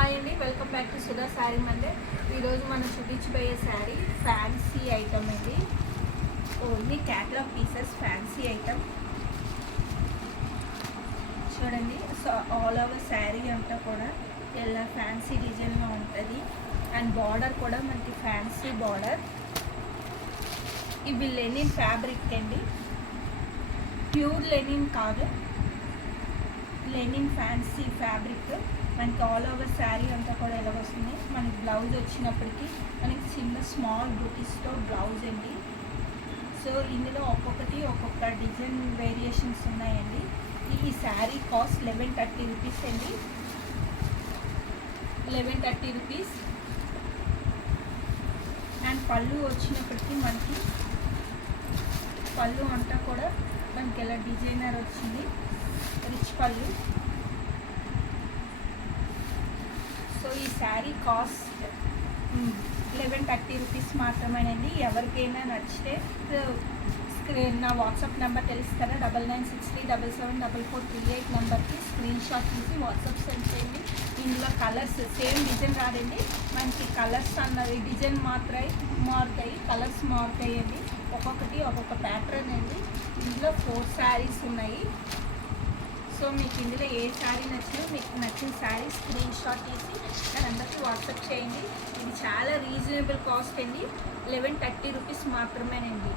Hi అండి, welcome back to Sudha sari Monday. ఈరోజు మనం చూపించబోయే శారీ ఫ్యాన్సీ ఐటమ్ అండి. Only catalogue pieces, fancy item చూడండి. సో ఆల్ ఓవర్ శారీ అంతా కూడా ఇలా ఫ్యాన్సీ డిజైన్లో ఉంటుంది. అండ్ బార్డర్ కూడా మనకి ఫ్యాన్సీ బార్డర్. ఇవి లెనిన్ ఫ్యాబ్రిక్ అండి, ప్యూర్ లెనిన్ కాదు, లెనిన్ ఫ్యాన్సీ ఫ్యాబ్రిక్. మనకి ఆల్ ఓవర్ శారీ అంతా కూడా ఎలా వస్తుంది. మనకి బ్లౌజ్ వచ్చినప్పటికీ మనకి చిన్న స్మాల్ బుటీస్తో బ్లౌజ్ అండి. సో ఇందులో ఒక్కొక్క డిజైన్ వేరియేషన్స్ ఉన్నాయండి. ఈ శారీ కాస్ట్ 1130 రూపీస్ అండి, 1130 రూపీస్. అండ్ పళ్ళు వచ్చినప్పటికీ మనకి పళ్ళు అంతా కూడా మనకి ఎలా డిజైనర్ వచ్చింది, రిచ్ పళ్ళు. సో ఈ శారీ కాస్ట్ 1130 రూపీస్ మాత్రమేనండి. ఎవరికైనా నచ్చితే నా వాట్సాప్ నెంబర్ తెలుస్తారా, 9963774438 నెంబర్కి స్క్రీన్ షాట్ తీసి వాట్సాప్ సెండ్ చేయండి. ఇందులో కలర్స్ సేమ్ డిజైన్ రాదండి, మనకి కలర్స్ అన్నది డిజైన్ మారుతాయి, కలర్స్ మారుతాయండి. ఒక్కొక్క ప్యాటర్న్ అండి. ఇందులో 4 శారీస్ ఉన్నాయి. సో మీకు ఇందులో ఏ శారీ నచ్చినా మీకు నచ్చిన శారీ స్క్రీన్ షాట్ తీసి నా నెంబర్కి వాట్సాప్ చేయండి. ఇది చాలా రీజనబుల్ కాస్ట్ అండి, 1130 రూపీస్ మాత్రమేనండి.